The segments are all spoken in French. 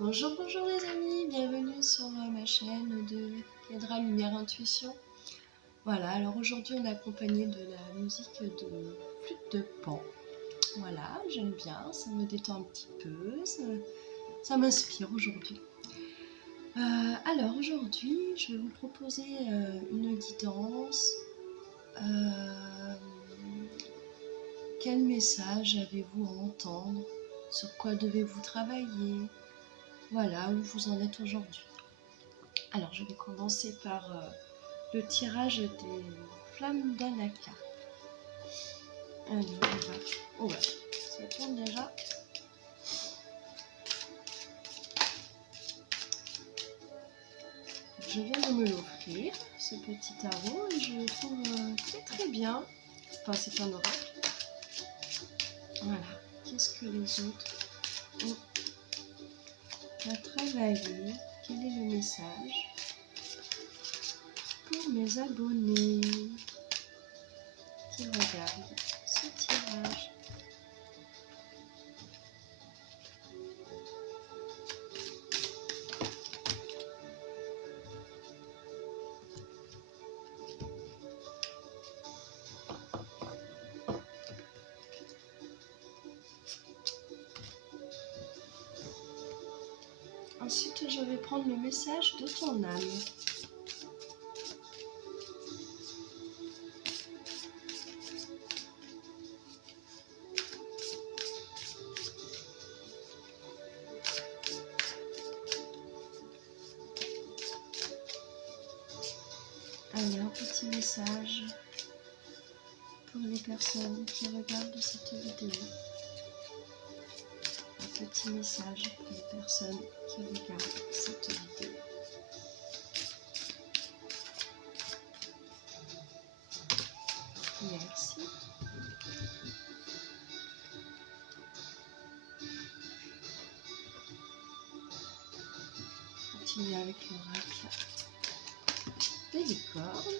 Bonjour, bonjour les amis, bienvenue sur ma chaîne de Kedra Lumière Intuition. Voilà, alors aujourd'hui on est accompagné de la musique de flûte de Pan. Voilà, j'aime bien, ça me détend un petit peu, ça m'inspire aujourd'hui. Alors aujourd'hui, je vais vous proposer une guidance. Quel message avez-vous à entendre? Sur quoi devez-vous travailler? Voilà, où vous en êtes aujourd'hui. Alors je vais commencer par le tirage des flammes d'Anaka. Allez, on va. Oh ouais, ça tourne déjà. Je viens de me l'offrir, ce petit tarot, et je le trouve très bien. Enfin, c'est un oracle. Voilà. Qu'est-ce que les autres ont à travailler? Quel est le message pour mes abonnés qui regardent ce tirage? Ensuite, je vais prendre le message de ton âme. Allez, un petit message pour les personnes qui regardent cette vidéo. Un petit message pour les personnes qui regardent cette vidéo. Merci. Continuez avec l'oracle des licornes.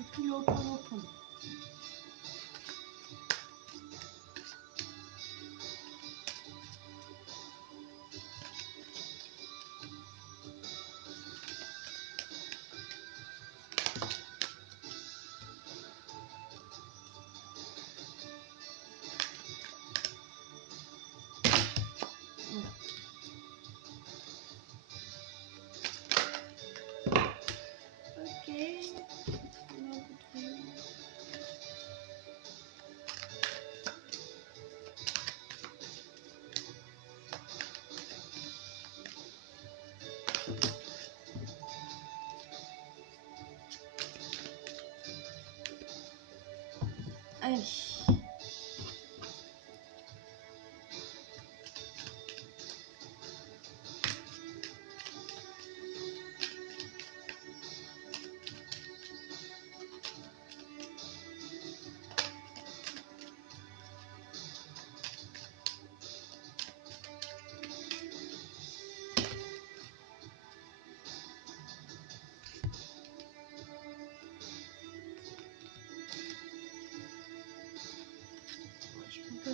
Et puis le Ho'oponopono. Allez.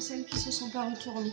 Celles qui ne se sont pas retournées.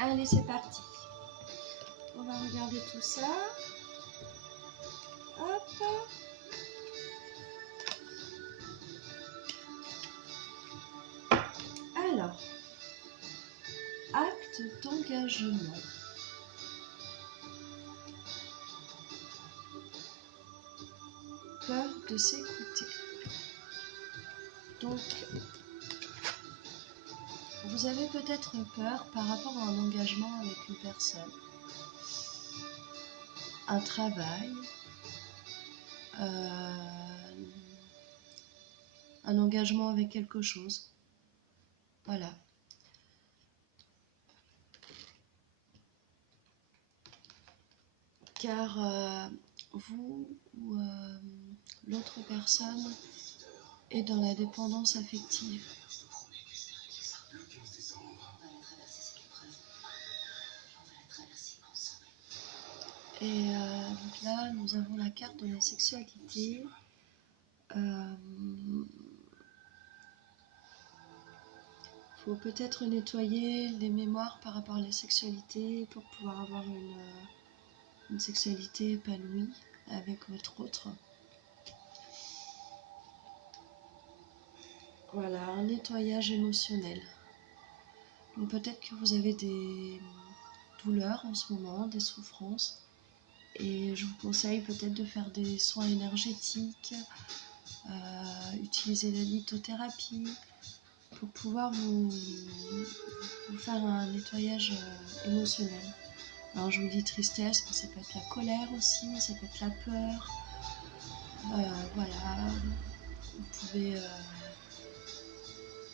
Allez, c'est parti. On va regarder tout ça. Hop. Alors, acte d'engagement. Peur de s'écouter. Donc, vous avez peut-être peur par rapport à un engagement avec une personne, un travail, un engagement avec quelque chose. Voilà. Car vous ou l'autre personne est dans la dépendance affective. Et donc là, nous avons la carte de la sexualité. Faut peut-être nettoyer les mémoires par rapport à la sexualité pour pouvoir avoir une sexualité épanouie avec votre autre. Voilà, un nettoyage émotionnel. Donc peut-être que vous avez des douleurs en ce moment, des souffrances. Et je vous conseille peut-être de faire des soins énergétiques, utiliser la lithothérapie pour pouvoir vous faire un nettoyage émotionnel. Alors je vous dis tristesse, mais ça peut être la colère aussi, ça peut être la peur. Voilà, vous pouvez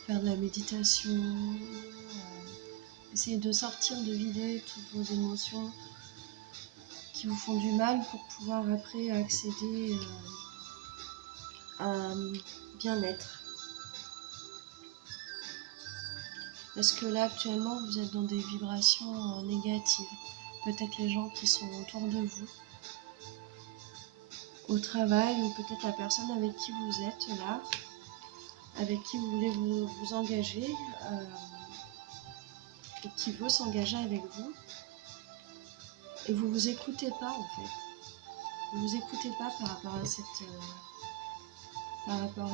faire de la méditation, essayer de sortir, de vider toutes vos émotions qui vous font du mal pour pouvoir après accéder à un bien-être. Parce que là actuellement vous êtes dans des vibrations négatives. Peut-être les gens qui sont autour de vous, au travail, ou peut-être la personne avec qui vous êtes là, avec qui vous voulez vous engager, et qui veut s'engager avec vous. Et vous vous écoutez pas en fait. Vous vous écoutez pas par rapport à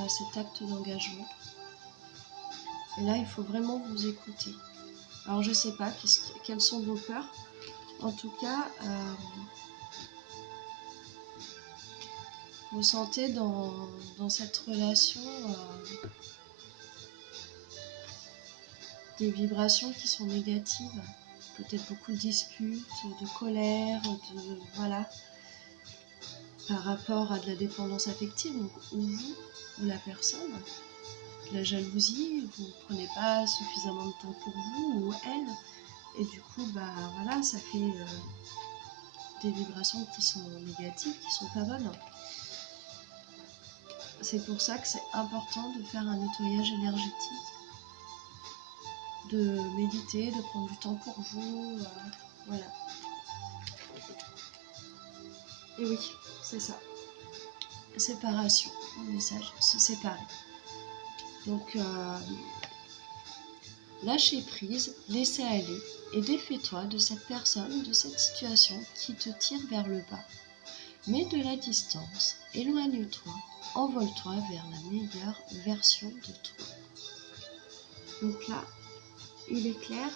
cet acte d'engagement. Et là, il faut vraiment vous écouter. Alors, je sais pas quelles sont vos peurs. En tout cas, vous sentez dans cette relation des vibrations qui sont négatives. Peut-être beaucoup de disputes, de colère, voilà, par rapport à de la dépendance affective, ou vous, ou la personne. La jalousie, vous ne prenez pas suffisamment de temps pour vous ou elle, et du coup voilà, ça fait des vibrations qui sont négatives, qui sont pas bonnes. C'est pour ça que c'est important de faire un nettoyage énergétique, de méditer, de prendre du temps pour vous, voilà. Et oui, c'est ça. Séparation, le message, se séparer. Donc, lâcher prise, laisser aller et défais-toi de cette personne, de cette situation qui te tire vers le bas. Mets de la distance, éloigne-toi, envole-toi vers la meilleure version de toi. Donc là, il est clair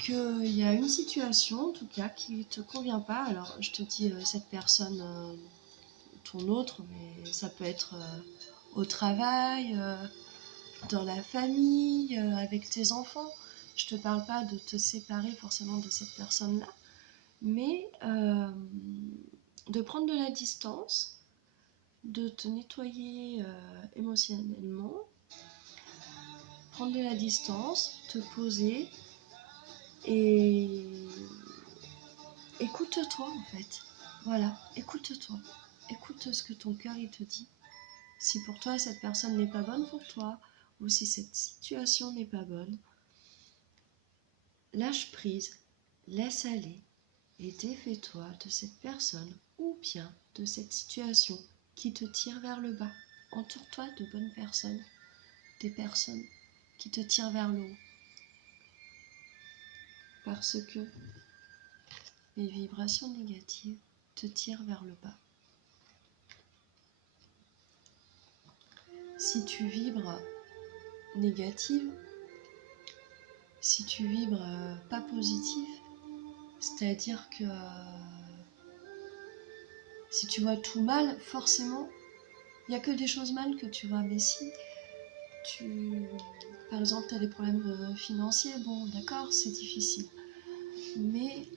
qu'il y a une situation, en tout cas, qui ne te convient pas. Alors, je te dis cette personne, ton autre, mais ça peut être au travail, dans la famille, avec tes enfants. Je ne te parle pas de te séparer forcément de cette personne-là, mais de prendre de la distance, de te nettoyer émotionnellement, prendre de la distance, te poser et écoute-toi en fait. Voilà, écoute-toi. Écoute ce que ton cœur il te dit. Si pour toi cette personne n'est pas bonne pour toi, ou si cette situation n'est pas bonne, lâche prise, laisse aller et défais-toi de cette personne ou bien de cette situation qui te tire vers le bas. Entoure-toi de bonnes personnes, des personnes qui te tirent vers le haut. Parce que les vibrations négatives te tirent vers le bas. Si tu vibres négative, si tu vibres pas positif, c'est-à-dire que si tu vois tout mal, forcément, il n'y a que des choses mal que tu vois. Mais si par exemple, tu as des problèmes financiers, bon, d'accord, c'est difficile. Mais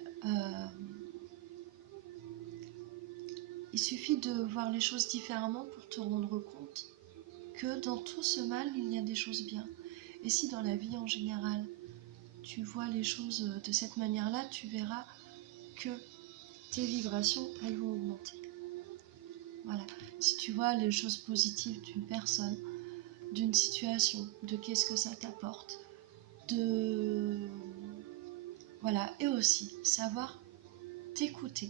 il suffit de voir les choses différemment pour te rendre compte que dans tout ce mal, il y a des choses bien. Et si dans la vie en général, tu vois les choses de cette manière-là, tu verras que tes vibrations, elles vont augmenter. Voilà. Si tu vois les choses positives d'une personne, d'une situation, de qu'est-ce que ça t'apporte, voilà. Et aussi, savoir t'écouter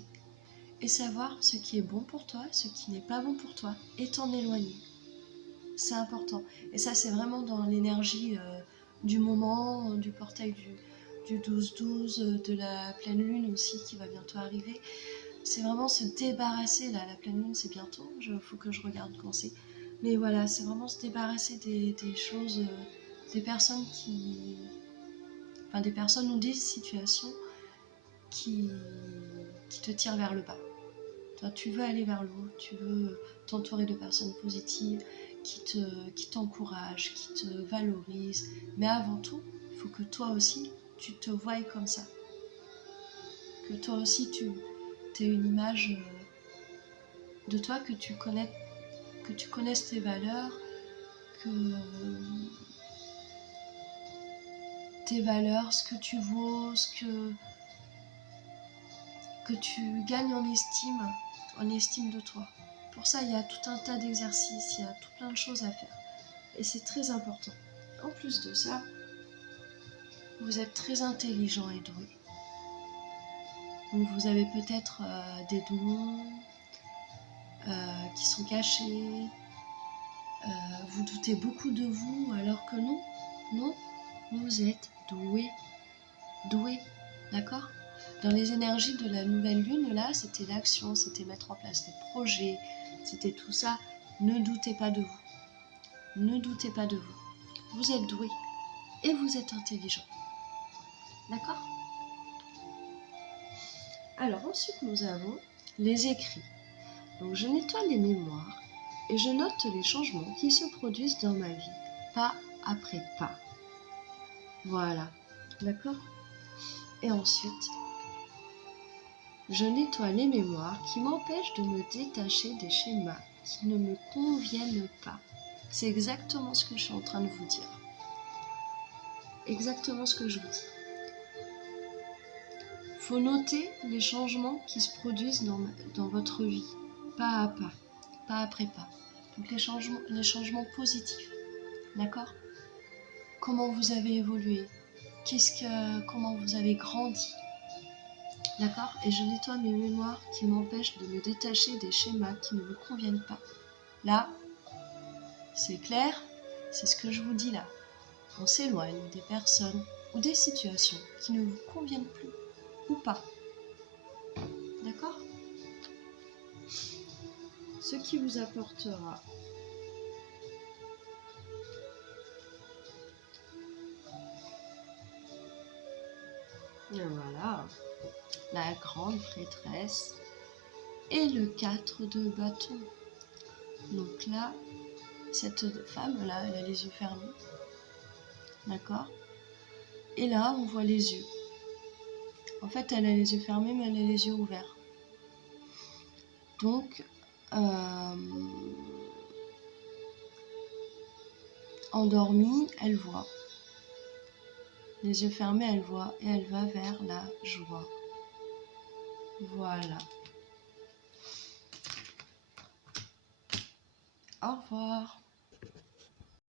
et savoir ce qui est bon pour toi, ce qui n'est pas bon pour toi, et t'en éloigner. C'est important. Et ça, c'est vraiment dans l'énergie du moment, du portail du 12-12, de la pleine lune aussi qui va bientôt arriver. C'est vraiment se débarrasser, là, la pleine lune c'est bientôt, faut que je regarde quand c'est. Mais voilà, c'est vraiment se débarrasser des choses, des personnes des personnes ou des situations qui te tirent vers le bas. Toi, tu veux aller vers le haut, tu veux t'entourer de personnes positives, qui t'encouragent, qui te valorisent. Mais avant tout, il faut que toi aussi, tu te voies comme ça. Que toi aussi, tu aies une image de toi, que tu connaisses tes valeurs, que tes valeurs, ce que tu vaux, que tu gagnes en estime de toi. Pour ça, il y a tout un tas d'exercices, il y a tout plein de choses à faire. Et c'est très important. En plus de ça, vous êtes très intelligent et doué. Donc vous avez peut-être des dons qui sont cachés. Vous doutez beaucoup de vous, alors que non, vous êtes doué, d'accord? Dans les énergies de la nouvelle lune, là, c'était l'action, c'était mettre en place des projets, c'était tout ça. Ne doutez pas de vous. Ne doutez pas de vous. Vous êtes doué et vous êtes intelligent. D'accord? Alors ensuite, nous avons les écrits. Donc je nettoie les mémoires et je note les changements qui se produisent dans ma vie, pas après pas. Voilà, d'accord? Et ensuite, je nettoie les mémoires qui m'empêchent de me détacher des schémas qui ne me conviennent pas. C'est exactement ce que je suis en train de vous dire. Exactement ce que je vous dis. Il faut noter les changements qui se produisent dans votre vie, pas à pas après pas. Donc les changements positifs, d'accord? Comment vous avez évolué, comment vous avez grandi, d'accord? Et je nettoie mes mémoires qui m'empêchent de me détacher des schémas qui ne me conviennent pas. Là, c'est clair, c'est ce que je vous dis là. On s'éloigne des personnes ou des situations qui ne vous conviennent plus ou pas. D'accord? Ce qui vous apportera voilà, la grande prêtresse et le 4 de bâton. Donc là, cette femme-là, elle a les yeux fermés. D'accord? Et là, on voit les yeux. En fait, elle a les yeux fermés, mais elle a les yeux ouverts. Donc, endormie, elle voit. Les yeux fermés, elle voit. Et elle va vers la joie. Voilà. Au revoir.